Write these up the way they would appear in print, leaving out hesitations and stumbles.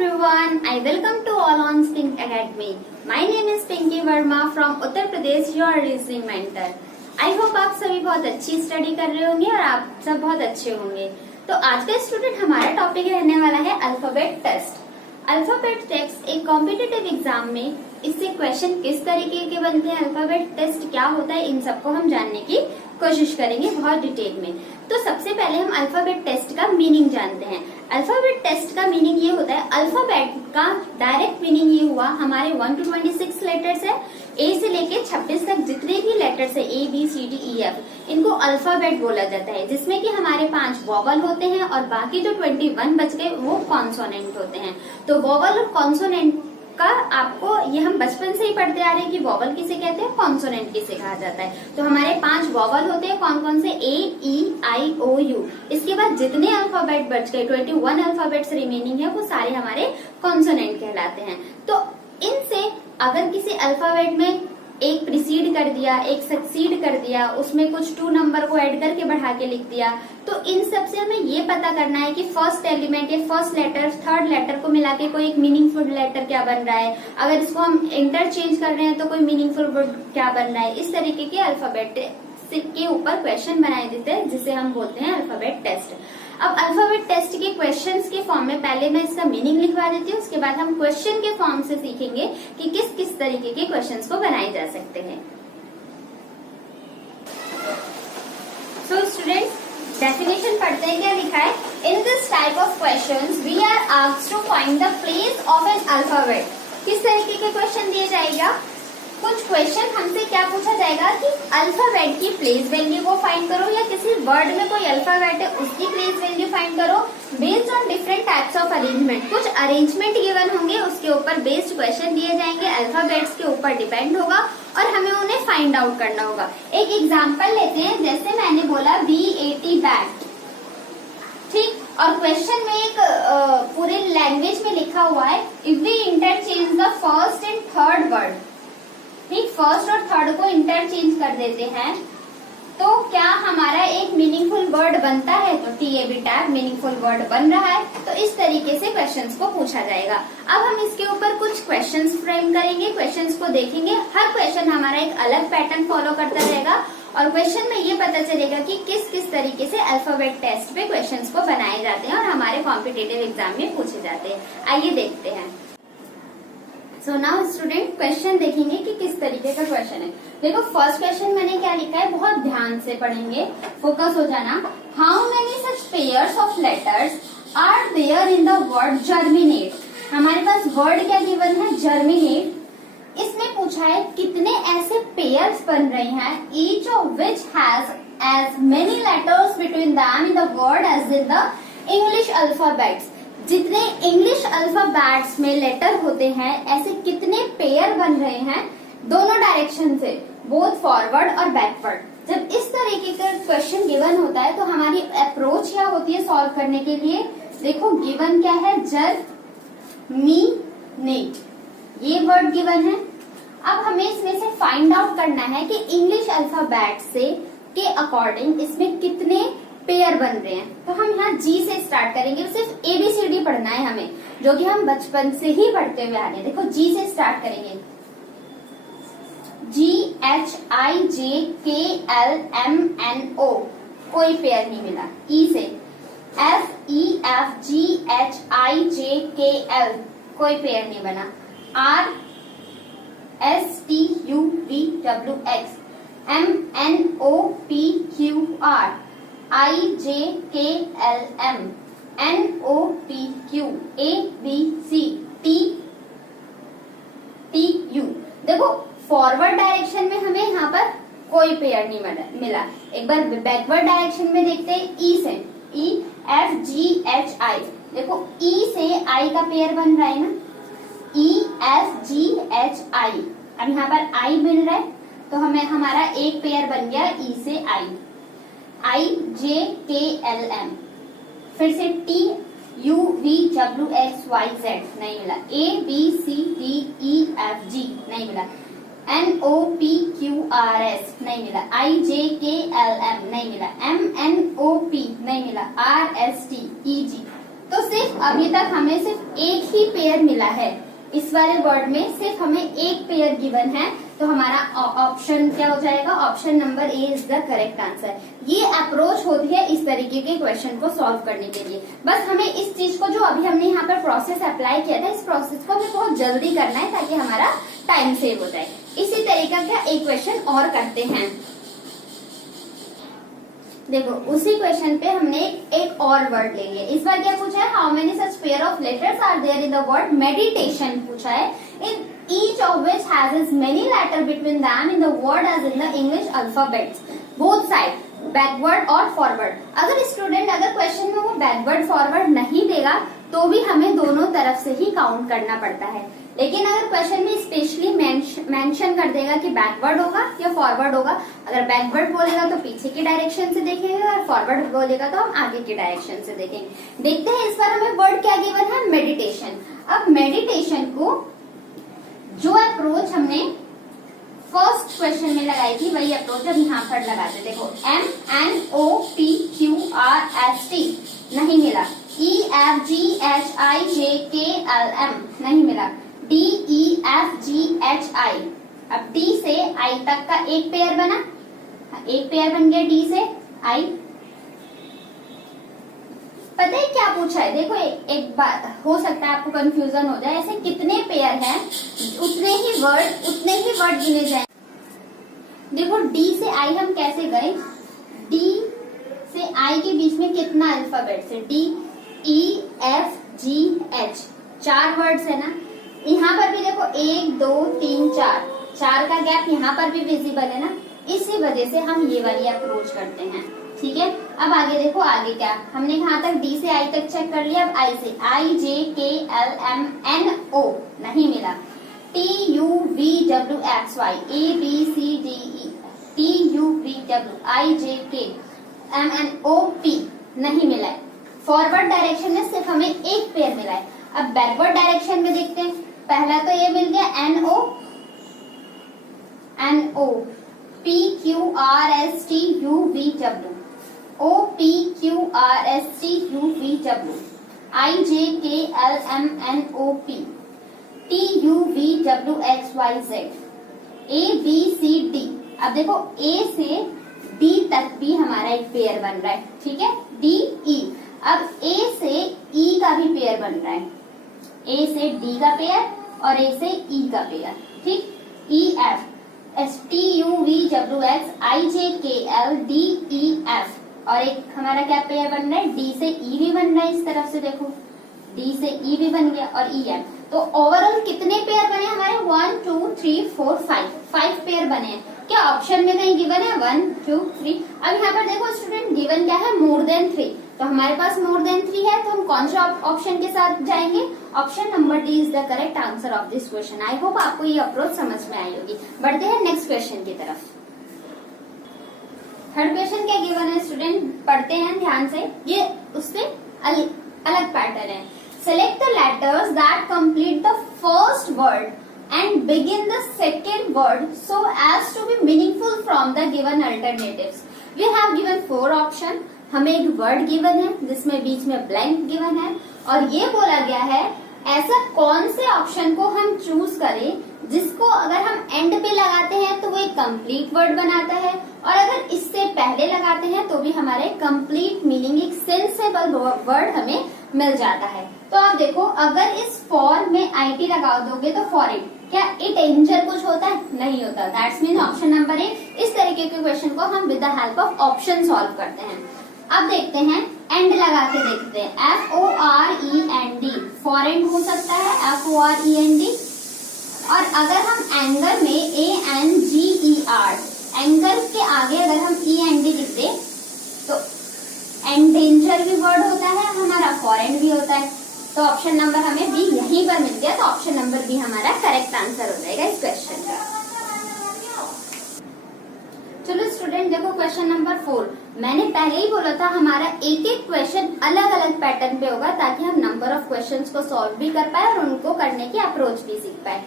everyone, I welcome to all on Think Academy. My name is Pinky Verma from Uttar Pradesh, your reasoning mentor. I hope आप सभी बहुत अच्छी study कर रहे होंगे और आप सब बहुत अच्छे होंगे। तो आज का स्टूडेंट हमारा टॉपिक रहने वाला है अल्फाबेट टेस्ट। अल्फाबेट टेस्ट एक कॉम्पिटिटिव एग्जाम में इससे क्वेश्चन किस तरीके के बनते हैं, अल्फाबेट टेस्ट क्या होता है, इन सबको हम जानने की कोशिश करेंगे बहुत डिटेल में। तो सबसे पहले हम अल्फाबेट टेस्ट का मीनिंग जानते हैं। अल्फाबेट टेस्ट का मीनिंग ये होता है, अल्फाबेट का डायरेक्ट मीनिंग ये हुआ हमारे 1 to 26 लेटर्स है, ए से लेके 26 तक जितने भी लेटर्स है ABCDEF, इनको अल्फाबेट बोला जाता है, जिसमें कि हमारे 5 वोवल होते हैं और बाकी जो 21 बच गए वो कॉन्सोनेंट होते हैं। तो वोवल और कॉन्सोनेंट का आपको ये हम बचपन से ही पढ़ते आ रहे हैं कि वोवल किसे कहते हैं, कॉन्सोनेंट किसे कहा जाता है। तो हमारे 5 वोवल होते हैं, कौन कौन से, A-E-I-O-U। इसके बाद जितने अल्फाबेट बच गए 21 अल्फाबेट्स रिमेनिंग है वो सारे हमारे कॉन्सोनेंट कहलाते हैं। तो इनसे अगर किसी अल्फाबेट में एक प्रीसीड कर दिया, एक सक्सीड कर दिया, उसमें कुछ 2 नंबर को ऐड करके बढ़ा के लिख दिया, तो इन सब से हमें ये पता करना है कि फर्स्ट एलिमेंट या फर्स्ट लेटर थर्ड लेटर को मिला के कोई एक मीनिंगफुल लेटर क्या बन रहा है, अगर इसको हम इंटरचेंज कर रहे हैं तो कोई मीनिंगफुल वर्ड क्या बन रहा है। इस तरीके के अल्फाबेट के ऊपर क्वेश्चन बनाए देते हैं जिसे हम बोलते हैं अल्फाबेट टेस्ट। अब अल्फाबेट टेस्ट के क्वेश्चंस के फॉर्म में पहले मैं इसका मीनिंग लिखवा देती हूँ, उसके बाद हम क्वेश्चन के फॉर्म से सीखेंगे कि किस किस तरीके के क्वेश्चंस को बनाए जा सकते हैं। सो स्टूडेंट्स, डेफिनेशन पढ़ते हैं, क्या लिखा है, in this type of questions we are asked to find the place of an alphabet. किस तरीके के क्वेश्चन दिए जाएगा, कुछ क्वेश्चन हमसे क्या पूछा जाएगा कि अल्फाबेट की प्लेस वैल्यू को फाइंड करो, या किसी वर्ड में कोई अल्फाबेट है उसकी प्लेस वैल्यू फाइंड करो based on different types of arrangement. कुछ अरेंजमेंट गिवन होंगे, उसके ऊपर बेस्ड क्वेश्चन दिए जाएंगे, अल्फाबेट्स के ऊपर डिपेंड होगा और हमें उन्हें फाइंड आउट करना होगा। एक एग्जाम्पल लेते हैं, जैसे मैंने बोला BAT बैट, ठीक, और क्वेश्चन में एक पूरे लैंग्वेज में लिखा हुआ है, if we interchange the first and third word, ठीक, फर्स्ट और थर्ड को इंटरचेंज कर देते हैं तो क्या हमारा एक मीनिंगफुल वर्ड बनता है, तो TAB टैग मीनिंगफुल वर्ड बन रहा है। तो इस तरीके से क्वेश्चंस को पूछा जाएगा। अब हम इसके ऊपर कुछ क्वेश्चंस फ्रेम करेंगे, क्वेश्चंस को देखेंगे, हर क्वेश्चन हमारा एक अलग पैटर्न फॉलो करता रहेगा और क्वेश्चन में ये पता चलेगा कि किस किस तरीके से अल्फाबेट टेस्ट पे क्वेश्चंस को बनाए जाते हैं और हमारे कॉम्पिटिटिव एग्जाम में पूछे जाते हैं। आइए देखते हैं। सो नाउ स्टूडेंट, क्वेश्चन देखेंगे कि किस तरीके का क्वेश्चन है। देखो फर्स्ट क्वेश्चन मैंने क्या लिखा है, बहुत ध्यान से पढ़ेंगे, फोकस हो जाना। How many such pairs of letters are there in the word germinate. हमारे पास वर्ड क्या गिवन है, जर्मिनेट। इसमें पूछा है कितने ऐसे पेयर्स बन रहे हैं, each of which has as many letters between them in the word as in the English alphabets. जितने इंग्लिश अल्फाबेट्स में लेटर होते हैं ऐसे कितने पेयर बन रहे हैं दोनों डायरेक्शन से, बोथ फॉरवर्ड और बैकवर्ड। जब इस तरीके का क्वेश्चन गिवन होता है तो हमारी अप्रोच क्या होती है सॉल्व करने के लिए, देखो गिवन क्या है, जर्मिनेट, ये वर्ड गिवन है। अब हमें इसमें से फाइंड आउट करना है कि इंग्लिश अल्फाबेट से के अकॉर्डिंग इसमें कितने पेयर बन रहे हैं। तो हम यहाँ G से स्टार्ट करेंगे, सिर्फ ABCD पढ़ना है हमें, जो कि हम बचपन से ही पढ़ते हुए आ रहे हैं। देखो G से स्टार्ट करेंगे, GHIJKLMNO, कोई पेयर नहीं मिला। E से FEFGHIJKL, कोई पेयर नहीं बना। RSTUVWX, MNOPQR, IJKLM, NOPQ, ABCTTU। देखो फॉरवर्ड डायरेक्शन में हमें यहाँ पर कोई पेयर नहीं मिला। एक बार बैकवर्ड डायरेक्शन में देखते हैं, E से EFGHI, देखो E से I का पेयर बन रहा है ना, EFGHI। अब यहाँ पर I मिल रहा है तो हमें हमारा एक पेयर बन गया E से I। IJKLM, फिर से TUVWXYZ नहीं मिला, ABCDEFG नहीं मिला, NOPQRS नहीं मिला, IJKLM नहीं मिला, MNOP नहीं मिला, RSTEG तो सिर्फ अभी तक हमें सिर्फ एक ही पेयर मिला है, इस वाले वर्ड में सिर्फ हमें एक पेयर गिवन है, तो हमारा ऑप्शन क्या हो जाएगा, option number A is the correct answer. ये अप्रोच होती है इस तरीके के क्वेश्चन को सॉल्व करने के लिए। बस हमें इस चीज को जो अभी हमने यहाँ पर प्रोसेस अप्लाई किया था, इस प्रोसेस को हमें बहुत जल्दी करना है ताकि हमारा टाइम सेव हो जाए। इसी तरीके का एक क्वेश्चन और करते हैं। देखो उसी क्वेश्चन पे हमने एक और वर्ड ले लिया। इस बार क्या पूछा है, how many such pair of letters are there in the word meditation पूछा है, in each of which has as many letter between them in the word as in the English alphabets both side, backward और forward. अगर student अगर question में वो backward forward नहीं देगा तो भी हमें दोनों तरफ से ही काउंट करना पड़ता है। लेकिन अगर क्वेश्चन में स्पेशली मेंशन कर देगा कि बैकवर्ड होगा या फॉरवर्ड होगा, अगर बैकवर्ड बोलेगा तो पीछे की डायरेक्शन से देखेंगे और फॉरवर्ड बोलेगा तो हम आगे की डायरेक्शन से देखेंगे। देखते हैं इस बार हमें वर्ड क्या गिवन है, मेडिटेशन। अब मेडिटेशन को जो अप्रोच हमने फर्स्ट क्वेश्चन में लगाई थी वही अप्रोच अब यहाँ पर लगाते। देखो MNOPQRST नहीं मिला, EFGHIJKLM नहीं मिला, DEFGHI। अब D से I तक का एक पेयर बना, एक पेयर बन गया D से I। पता है क्या पूछा है, देखो एक बात हो सकता है आपको कंफ्यूजन हो जाए, ऐसे कितने पेयर हैं उतने ही वर्ड गिने जाए। देखो D से I हम कैसे गए, D से I के बीच में कितना अल्फाबेट्स है, D E F G H, 4 words है ना। यहाँ पर भी देखो 1 2 3 4 का गैप यहाँ पर भी विजिबल है ना, इसी वजह से हम ये वाली अप्रोच करते हैं। ठीक है, अब आगे देखो, आगे क्या हमने यहाँ तक D से I तक चेक कर लिया। अब I से IJKLMNO नहीं मिला, TUVWXY ABCDE TUVWIJKMNOP नहीं मिला है। फॉरवर्ड डायरेक्शन में सिर्फ हमें एक पेयर मिला है। अब बैकवर्ड डायरेक्शन में देखते हैं, पहला तो ये मिल गया NO PQRSTUVW OPQRSTUVW IJKLMNOP TUVWXYZ ABCD। अब देखो A से D तक भी हमारा एक पेयर बन रहा है, ठीक है, DE। अब A से E का भी पेयर बन रहा है, A से D का पेयर और A से E का पेयर, ठीक, EF STUVWX IJKLDEF। और एक हमारा क्या पेयर बन रहा है, D से E भी बन रहा है, इस तरफ से देखो D से E भी बन गया और EF। तो ओवरऑल कितने पेयर बने हमारे, 1 2 3 4 5 पेयर बने हैं। क्या ऑप्शन में कहीं गिवन है 1 2 3? अब यहाँ पर देखो स्टूडेंट गिवन क्या है, मोर देन 3। तो हमारे पास मोर देन 3 है, तो हम कौन से ऑप्शन के साथ जाएंगे, option number D is the correct answer of this question. I hope आपको ये अप्रोच समझ में आई होगी। बढ़ते हैं नेक्स्ट क्वेश्चन की तरफ। थर्ड क्वेश्चन क्या गिवन है स्टूडेंट, पढ़ते हैं ध्यान से, ये उससे अलग पैटर्न है। Select the letters that complete the first word and begin the second word so as to be meaningful from the given alternatives. We have given 4 option। हमें एक वर्ड गिवन है जिसमें बीच में ब्लैंक गिवन है और ये बोला गया है ऐसा कौन से ऑप्शन को हम चूज करें जिसको अगर हम एंड पे लगाते हैं तो वो एक कंप्लीट वर्ड बनाता है और अगर इससे पहले लगाते हैं तो भी हमारे कंप्लीट मीनिंग एक सेंसेबल वर्ड हमें मिल जाता है। तो आप देखो अगर इस फॉर में IT लगा दोगे तो फॉर इट, क्या इट एंजर कुछ होता है, नहीं होता। दैट्स मीन ऑप्शन नंबर ए। इस तरीके के क्वेश्चन को हम with the help of option solve करते हैं। अब देखते हैं एंड लगा के देखते हैं, FOREND फॉरेन हो सकता है, FOREND। और अगर हम एंगर में ANGER, एंगर के आगे अगर हम END लिख दे तो एंडेंजर भी वर्ड होता है हमारा, फॉरेन भी होता है। तो ऑप्शन नंबर हमें बी यहीं पर मिल गया, तो ऑप्शन नंबर बी हमारा करेक्ट आंसर हो जाएगा इस क्वेश्चन का। चलो स्टूडेंट देखो क्वेश्चन नंबर 4। मैंने पहले ही बोला था हमारा एक एक क्वेश्चन अलग अलग पैटर्न पे होगा ताकि हम नंबर ऑफ क्वेश्चंस को सॉल्व भी कर पाए और उनको करने की अप्रोच भी सीख पाए।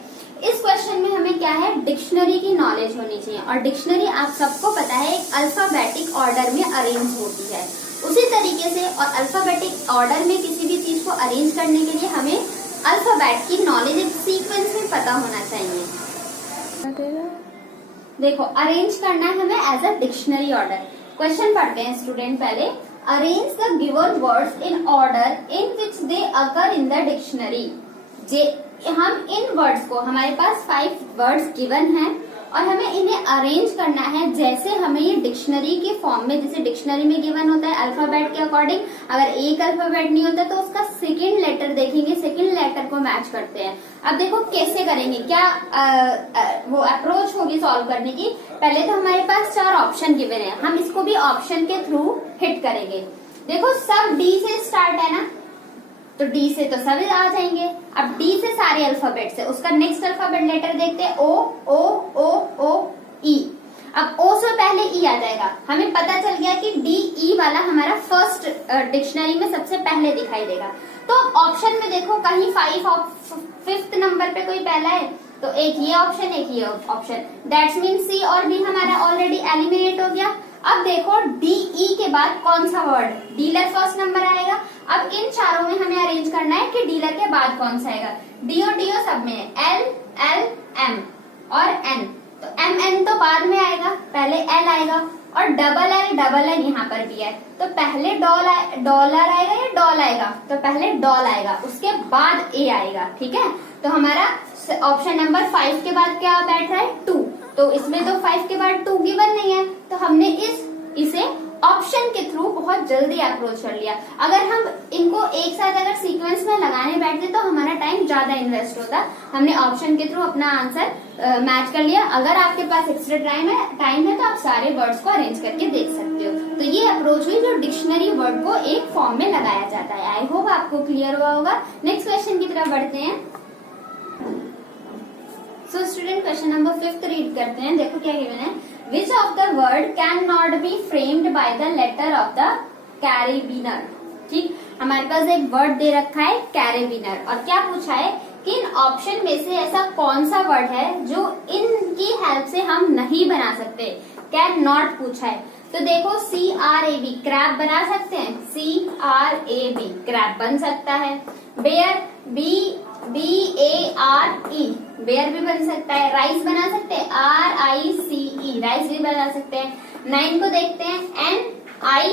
इस क्वेश्चन में हमें क्या है, डिक्शनरी की नॉलेज होनी चाहिए और डिक्शनरी आप सबको पता है एक अल्फाबेटिक ऑर्डर में अरेंज होती है। उसी तरीके से और अल्फाबेटिक ऑर्डर में किसी भी चीज को अरेंज करने के लिए हमें अल्फाबेट की नॉलेज एक सीक्वेंस में पता होना चाहिए। देखो अरेंज करना है हमें as a dictionary order. Question पढ़ते हैं स्टूडेंट पहले। Arrange the given words in order in which they occur in the dictionary. हम इन वर्ड्स को, हमारे पास 5 वर्ड्स गिवन हैं और हमें इन्हें अरेंज करना है जैसे हमें ये डिक्शनरी के फॉर्म में, जैसे डिक्शनरी में गिवन होता है अल्फाबेट के अकॉर्डिंग। अगर एक अल्फाबेट नहीं होता तो उसका सेकंड लेटर देखेंगे, सेकंड लेटर को मैच करते हैं। अब देखो कैसे करेंगे, क्या वो अप्रोच होगी सॉल्व करने की। पहले तो हमारे पास 4 ऑप्शन गिवन है, हम इसको भी ऑप्शन के थ्रू हिट करेंगे। देखो सब डी से स्टार्ट है ना, तो डी से तो सभी आ जाएंगे। अब डी से सारे अल्फाबेट से उसका नेक्स्ट अल्फाबेट लेटर देखते हैं, ओ ओ ओ ओ ई। अब ओ से पहले ई आ जाएगा। हमें पता चल गया कि डी ई वाला हमारा फर्स्ट डिक्शनरी में सबसे पहले दिखाई देगा। तो ऑप्शन में देखो कहीं 5th नंबर पे कोई पहला है, तो एक ये ऑप्शन, एक ये ऑप्शन, दैट्स मीन सी और बी हमारा ऑलरेडी एलिमिनेट हो गया। अब देखो डी ई के बाद कौन सा वर्ड, डीलर फर्स्ट नंबर आएगा। अब इन चारों में हमें अरेंज करना है कि डीलर के बाद कौन सा आएगा। डीओ सब में एल एल एम और एन, तो एम एन तो बाद में आएगा, पहले एल आएगा। और डबल एल यहाँ पर भी है, तो पहले डॉलर आएगा या डॉल आएगा, तो पहले डॉल आएगा, उसके बाद ए आएगा। ठीक है, तो हमारा ऑप्शन नंबर 5 के बाद क्या बैठ रहा है, 2। तो इसमें तो 5 के बाद 2 गिवन नहीं है, तो हमने इसे ऑप्शन के थ्रू बहुत जल्दी अप्रोच कर लिया। अगर हम इनको एक साथ अगर सीक्वेंस में लगाने बैठते तो हमारा टाइम ज्यादा इन्वेस्ट होता। हमने ऑप्शन के थ्रू अपना आंसर मैच कर लिया। अगर आपके पास एक्स्ट्रा टाइम है तो आप सारे वर्ड्स को अरेंज करके देख सकते हो। तो ये अप्रोच हुई जो डिक्शनरी वर्ड को एक फॉर्म में लगाया जाता है। आई होप आपको क्लियर हुआ होगा। नेक्स्ट क्वेश्चन की तरफ बढ़ते हैं। So student question number 5 read करते हैं। देखो क्या गिवन है, Which of the word cannot be framed by the letter of the carabiner? ठीक, हमारे पास एक वर्ड दे रखा है कैरेबिनर और क्या पूछा है कि इन ऑप्शन में से ऐसा कौन सा वर्ड है जो इनकी हेल्प से हम नहीं बना सकते। कैन नॉट पूछा है, तो देखो CRAB क्रैब बना सकते हैं, CRAB क्रैब बन सकता है। बेयर BARE बेयर भी बन सकता है। राइस बना सकते हैं, RICE राइस भी बना सकते हैं। 9 को देखते हैं, NI,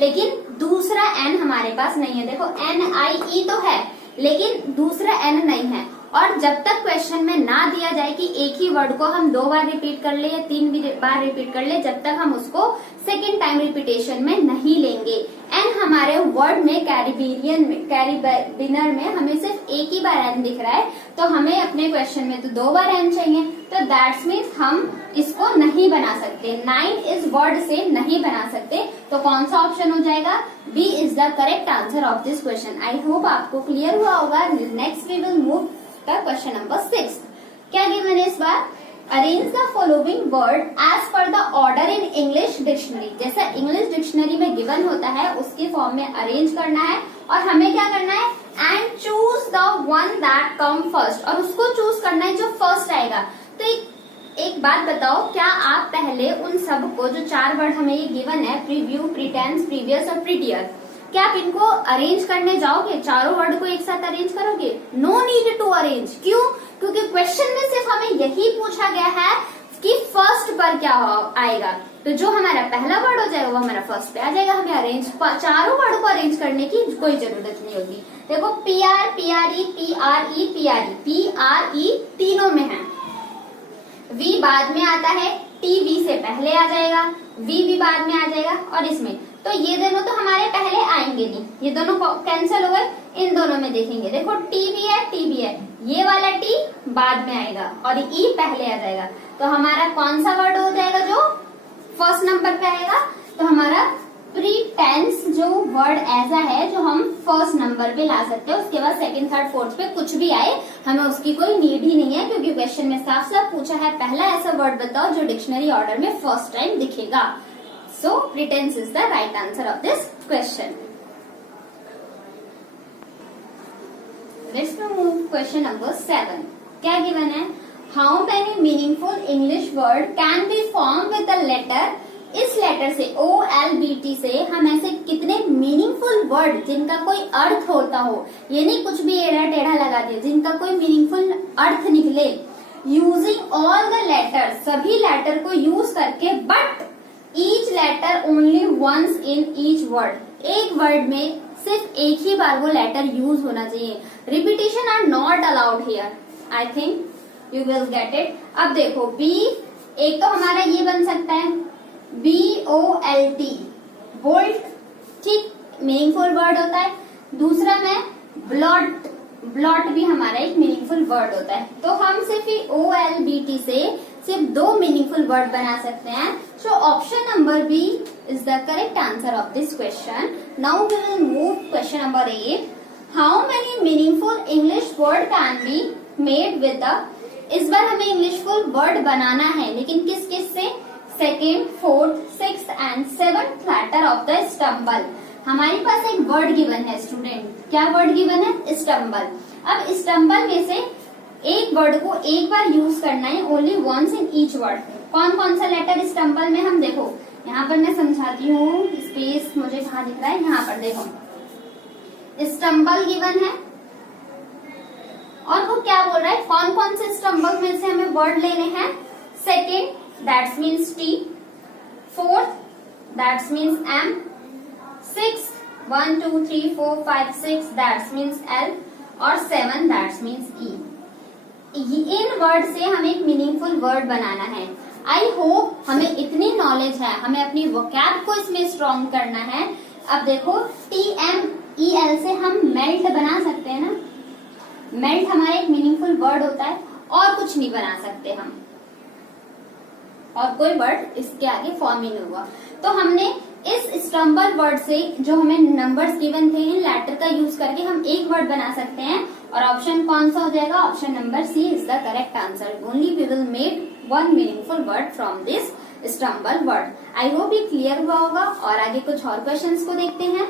लेकिन दूसरा N हमारे पास नहीं है। देखो NIE तो है लेकिन दूसरा N नहीं है। और जब तक क्वेश्चन में ना दिया जाए कि एक ही वर्ड को हम 2 बार रिपीट कर ले या 3 बार रिपीट कर ले, जब तक हम उसको सेकेंड टाइम रिपीटेशन में नहीं लेंगे। एन हमारे वर्ड में कैरिबिनर में हमें सिर्फ एक ही बार एन दिख रहा है, तो हमें अपने क्वेश्चन में तो 2 बार एन चाहिए, तो दैट्स मीन्स हम इसको नहीं बना सकते। 9 इस वर्ड से नहीं बना सकते, तो कौन सा ऑप्शन हो जाएगा, B is the correct answer of this question. I hope आपको क्लियर हुआ होगा। Next we will move question number 6। क्या गिवन है इस बार, arrange the following word as per the order in English dictionary. जैसा इंग्लिश डिक्शनरी में given होता है उसके फॉर्म में अरेंज करना है और हमें क्या करना है, and choose the one that come first, और उसको चूज करना है जो फर्स्ट आएगा। तो एक बात बताओ, क्या आप पहले उन सब को, जो 4 वर्ड हमें ये गिवन है, प्रीव्यू, प्रीटेंस, प्रीवियस और प्रीटियर, क्या आप इनको अरेंज करने जाओगे, चारों वर्ड को एक साथ अरेंज करोगे? No need to arrange. क्यों? क्योंकि क्वेश्चन में सिर्फ हमें यही पूछा गया है कि फर्स्ट पर क्या आएगा, तो जो हमारा पहला वर्ड हो जाएगा वो हमारा फर्स्ट पे आ जाएगा। हमें अरेंज, चारों वर्ड को अरेंज करने की कोई जरूरत नहीं होगी। देखो PR, PRE, PRE, PRE, PRE तीनों में है। V बाद में आता है, T V से पहले आ जाएगा, V भी बाद में आ जाएगा, और इसमें तो ये दोनों तो हमारे पहले आएंगे नहीं, ये दोनों कैंसिल हो गए। इन दोनों में देखेंगे, देखो T भी है, T भी है, ये वाला T बाद में आएगा और E पहले आ जाएगा। तो हमारा कौन सा वर्ड हो जाएगा जो फर्स्ट नंबर पे आएगा? तो हमारा प्रीटेंस जो वर्ड ऐसा है जो हम फर्स्ट नंबर पे ला सकते हैं। उसके बाद सेकंड, थर्ड, फोर्थ पे कुछ भी आए हमें उसकी कोई नीड ही नहीं है, क्योंकि क्वेश्चन में साफ साफ पूछा है पहला ऐसा वर्ड बताओ जो डिक्शनरी ऑर्डर में फर्स्ट टाइम दिखेगा। So pretense is the right answer of this question. Let's move question number 7. क्या given है? How many meaningful English word can be formed with the letter इस लेटर से OLBT से हम ऐसे कितने मीनिंगफुल वर्ड जिनका कोई अर्थ होता हो, ये नहीं कुछ भी एड़ा टेढ़ा लगा दिया, जिनका कोई मीनिंगफुल अर्थ निकले, यूजिंग ऑल द लेटर, सभी लेटर को यूज करके, but each letter only once in each word, एक वर्ड में सिर्फ एक ही बार वो लेटर यूज होना चाहिए। Repetition are not allowed here. I think you will get it. अब देखो बी, एक तो हमारा ये बन सकता है BOLT, बोल्ट, ठीक, मीनिंगफुल वर्ड होता है। दूसरा में ब्लॉट, ब्लॉट भी हमारा एक मीनिंगफुल वर्ड होता है। तो हम सिर्फ OLBT से सिर्फ 2 मीनिंगफुल वर्ड बना सकते हैं। So option number B is the correct answer of this question. Now we will move question number 8। How many meaningful English word can be made with the, इस बार हमें इंग्लिशफुल वर्ड बनाना है, लेकिन किस किस से, second, fourth, sixth and seventh letter of the stumble. हमारे पास एक वर्ड गिवन है स्टूडेंट, क्या वर्ड गिवन है, स्टम्बल। अब स्टम्बल में से एक वर्ड को एक बार यूज करना है, only once in each word. कौन कौन सा लेटर स्टम्बल में, हम देखो यहाँ पर मैं समझाती हूँ, स्पेस मुझे कहाँ दिख रहा है, यहाँ पर देखो स्टम्बल गिवन है और वो क्या बोल रहा है, कौन कौन से स्टम्बल में से हमें वर्ड लेने हैं। Second, that's means T, fourth that's means M, six 1 2 3 4 5 6 that's means L और 7 that's means E। In word से हमें एक मीनिंगफुल वर्ड बनाना है। आई होप हमें इतनी नॉलेज है, हमें अपनी वोकैब को इसमें स्ट्रॉन्ग करना है। अब देखो TMEL से हम मेल्ट बना सकते हैं ना, मेल्ट हमारा एक मीनिंगफुल वर्ड होता है, और कुछ नहीं बना सकते हम, और कोई वर्ड इसके आगे फॉर्म ही नहीं हुआ। तो हमने इस स्टम्बल वर्ड से जो हमें नंबर्स गिवन थे, इन लेटर का यूज करके हम एक वर्ड बना सकते हैं, और ऑप्शन कौन सा हो जाएगा, option number C is the correct answer. Only we will make one meaningful word from this stumble word. I hope ये क्लियर हुआ होगा, और आगे कुछ और क्वेश्चंस को देखते हैं।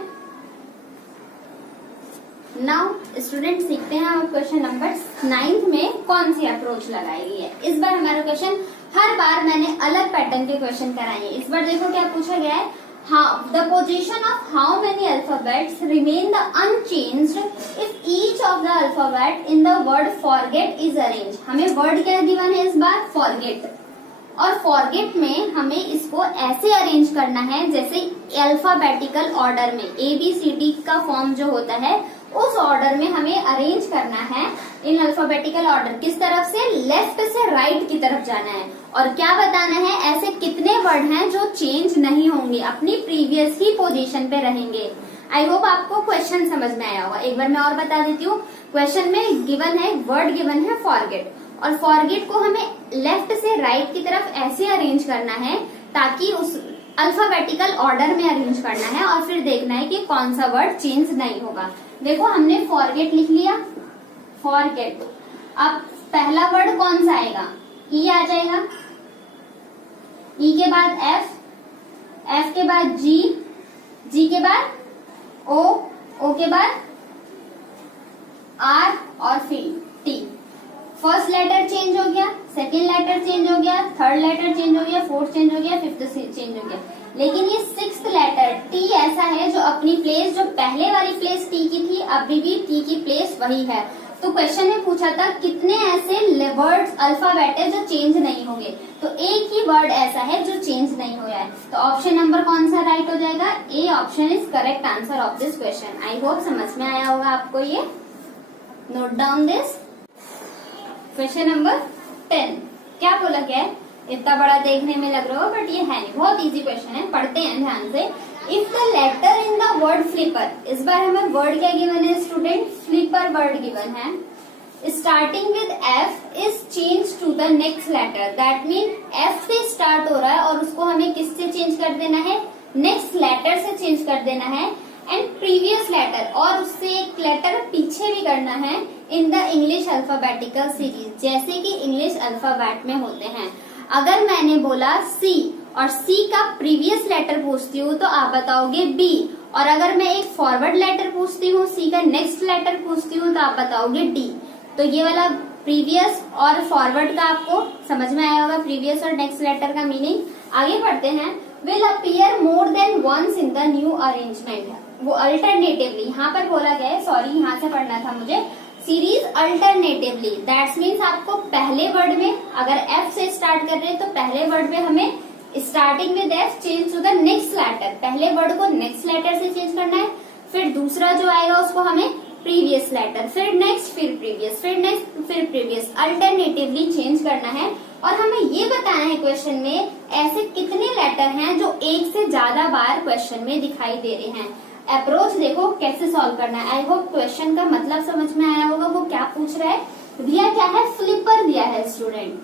नाउ स्टूडेंट सीखते हैं अब क्वेश्चन नंबर 9 में कौन सी अप्रोच लगाई गई है। इस बार हमारा क्वेश्चन, हर बार मैंने अलग पैटर्न के क्वेश्चन कराए हैं। इस बार देखो क्या पूछा गया है, the position of how many alphabets remain the unchanged if each of the alphabet in the word forget is arranged। हमें वर्ड क्या गिवन है इस बार, forget, और forget में हमें इसको ऐसे अरेंज करना है जैसे अल्फाबेटिकल ऑर्डर में ABCD का फॉर्म जो होता है, उस ऑर्डर में हमें अरेंज करना है। इन अल्फाबेटिकल ऑर्डर किस तरफ से, लेफ्ट से राइट की तरफ जाना है, और क्या बताना है, ऐसे कितने वर्ड हैं जो चेंज नहीं होंगे, अपनी प्रीवियस ही पोजीशन पे रहेंगे। आई होप आपको क्वेश्चन समझ में आया होगा। एक बार मैं और बता देती हूँ, क्वेश्चन में गिवन है, वर्ड गिवन है फॉरगेट, और फॉरगेट को हमें लेफ्ट से राइट की तरफ ऐसे अरेंज करना है ताकि उस अल्फाबेटिकल ऑर्डर में अरेंज करना है, और फिर देखना है कि कौन सा वर्ड चेंज नहीं होगा। देखो हमने फॉरगेट लिख लिया, फॉरगेट। अब पहला वर्ड कौन सा आएगा, E आ जाएगा, E के बाद F, F के बाद G, G के बाद O, O के बाद R और फिर T। फर्स्ट लेटर चेंज हो गया, सेकेंड लेटर चेंज हो गया, थर्ड लेटर चेंज हो गया, फोर्थ चेंज हो गया, फिफ्थ चेंज हो गया, लेकिन ये सिक्स्थ लेटर T ऐसा है जो अपनी प्लेस, जो पहले वाली प्लेस T की थी, अभी भी T की प्लेस वही है। तो क्वेश्चन में पूछा था कितने ऐसे वर्ड्स अल्फाबेट है जो चेंज नहीं होंगे, तो एक ही वर्ड ऐसा है जो चेंज नहीं हुआ है। तो ऑप्शन नंबर कौन सा राइट हो जाएगा, A option is correct answer of this question. I hope समझ में आया होगा आपको ये। Note down this. Question number 10 क्या बोला गया है, इतना बड़ा देखने में लग रहा हो बट ये है नहीं, बहुत इजी क्वेश्चन है, पढ़ते हैं ध्यान से। If the letter in the word flipper, इस बार हमें वर्ड क्या गिवन है स्टूडेंट, फ्लिपर वर्ड गिवन है, starting with F is change to the next letter, that mean F से स्टार्ट हो रहा है और उसको हमें किससे चेंज कर देना है, नेक्स्ट लेटर से चेंज कर देना है, एंड प्रीवियस लेटर, और उससे एक लेटर पीछे भी करना है इन द इंग्लिश अल्फाबेटिकल सीरीज, जैसे कि इंग्लिश अल्फाबेट में होते हैं। अगर मैंने बोला C और C का प्रीवियस लेटर पूछती हूँ तो आप बताओगे B, और अगर मैं एक फॉरवर्ड लेटर पूछती हूँ, C का नेक्स्ट लेटर पूछती हूँ तो आप बताओगे D। तो ये वाला प्रीवियस और फॉरवर्ड का आपको समझ में आया होगा, प्रीवियस और नेक्स्ट लेटर का मीनिंग। आगे बढ़ते हैं। Will appear more than once in the new arrangement. वो अल्टरनेटिवली यहाँ पर बोला गया है, सॉरी यहाँ से पढ़ना था मुझे, सीरीज अल्टरनेटिवली, दैट्स मीन्स आपको पहले वर्ड में अगर एफ से स्टार्ट कर रहे हैं तो पहले वर्ड में हमें starting with F change to the next letter, पहले वर्ड को नेक्स्ट लेटर से चेंज करना है, फिर दूसरा जो आएगा उसको हमें प्रीवियस लेटर, फिर नेक्स्ट, फिर प्रीवियस, फिर नेक्स्ट, फिर प्रीवियस, अल्टरनेटिवली चेंज करना है। और हमें ये बताना है क्वेश्चन में ऐसे कितने लेटर हैं जो एक से ज्यादा बार क्वेश्चन में दिखाई दे रहे हैं। अप्रोच देखो कैसे सॉल्व करना है। आई होप क्वेश्चन का मतलब समझ में आया होगा। वो क्या पूछ रहा है, दिया क्या है, फ्लिपर दिया है स्टूडेंट,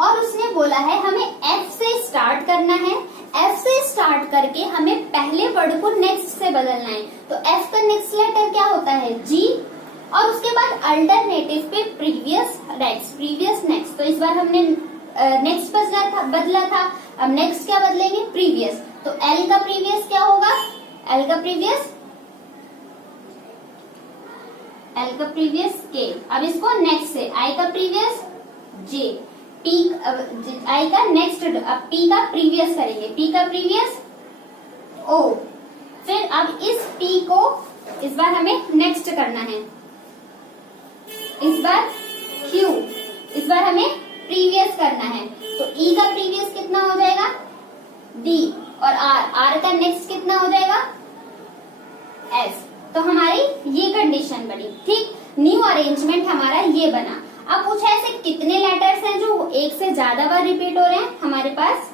और उसने बोला है हमें एफ से स्टार्ट करना है, एफ से स्टार्ट करके हमें पहले वर्ड को नेक्स्ट से बदलना है। तो एफ का नेक्स्ट लेटर क्या होता है, जी, और उसके बाद अल्टरनेटिव पे प्रीवियस नेक्स्ट, प्रीवियस नेक्स्ट। तो इस बार हमने नेक्स्ट बदला था, अब नेक्स्ट क्या बदलेंगे, प्रीवियस। तो एल का प्रीवियस क्या होगा, एल का प्रीवियस के। अब इसको नेक्स्ट से, आई का प्रीवियस जे, पी, आई का नेक्स्ट, अब पी का प्रीवियस करेंगे, पी का प्रीवियस ओ। फिर अब इस पी को इस बार हमें नेक्स्ट करना है, इस बार क्यू, इस बार हमें प्रीवियस करना है। तो ई का प्रीवियस कितना हो जाएगा, डी, और आर, आर का नेक्स्ट कितना हो जाएगा, एस। तो हमारी ये कंडीशन बनी, ठीक। न्यू अरेंजमेंट हमारा ये बना। अब पूछा ऐसे कितने लेटर्स हैं जो एक से ज्यादा बार रिपीट हो रहे हैं। हमारे पास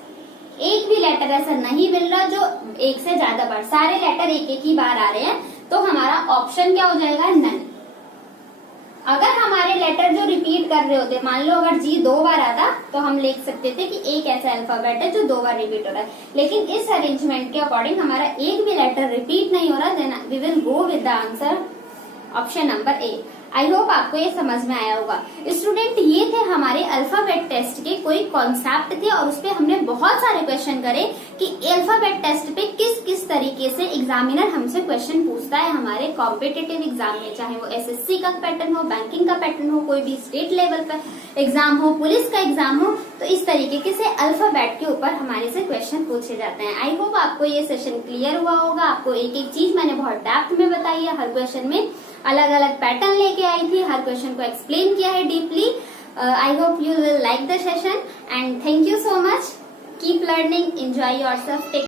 एक भी लेटर ऐसा नहीं मिल रहा जो एक से ज्यादा बार, सारे लेटर एक एक ही बार आ रहे हैं। तो हमारा ऑप्शन क्या हो जाएगा, नन। अगर हमारे लेटर जो रिपीट कर रहे होते, मान लो अगर जी 2 बार आता तो हम लिख सकते थे कि एक ऐसा अल्फाबेट है जो 2 बार रिपीट हो रहा है। लेकिन इस अरेंजमेंट के अकॉर्डिंग हमारा एक भी लेटर रिपीट नहीं हो रहा, then we will go with the answer option number A. I hope आपको ये समझ में आया होगा। स्टूडेंट, ये थे हमारे अल्फाबेट टेस्ट के कोई कॉन्सेप्ट थे, और उसपे हमने बहुत सारे क्वेश्चन करे कि अल्फाबेट टेस्ट पे किस किस तरीके से एग्जामिनर हमसे क्वेश्चन पूछता है हमारे कॉम्पिटिटिव एग्जाम में, चाहे वो एसएससी का पैटर्न हो, बैंकिंग का पैटर्न हो, कोई भी स्टेट लेवल का एग्जाम हो, पुलिस का एग्जाम हो। तो इस तरीके से अल्फाबेट के ऊपर हमारे से क्वेश्चन पूछे जाते हैं। आई होप आपको ये सेशन क्लियर हुआ होगा। आपको एक एक चीज मैंने बहुत डेप्थ में बताई है, हर क्वेश्चन में अलग अलग पैटर्न लेके आई थी, हर क्वेश्चन को एक्सप्लेन किया है deeply. I hope you will like the session and thank you so much. Keep learning, enjoy yourself.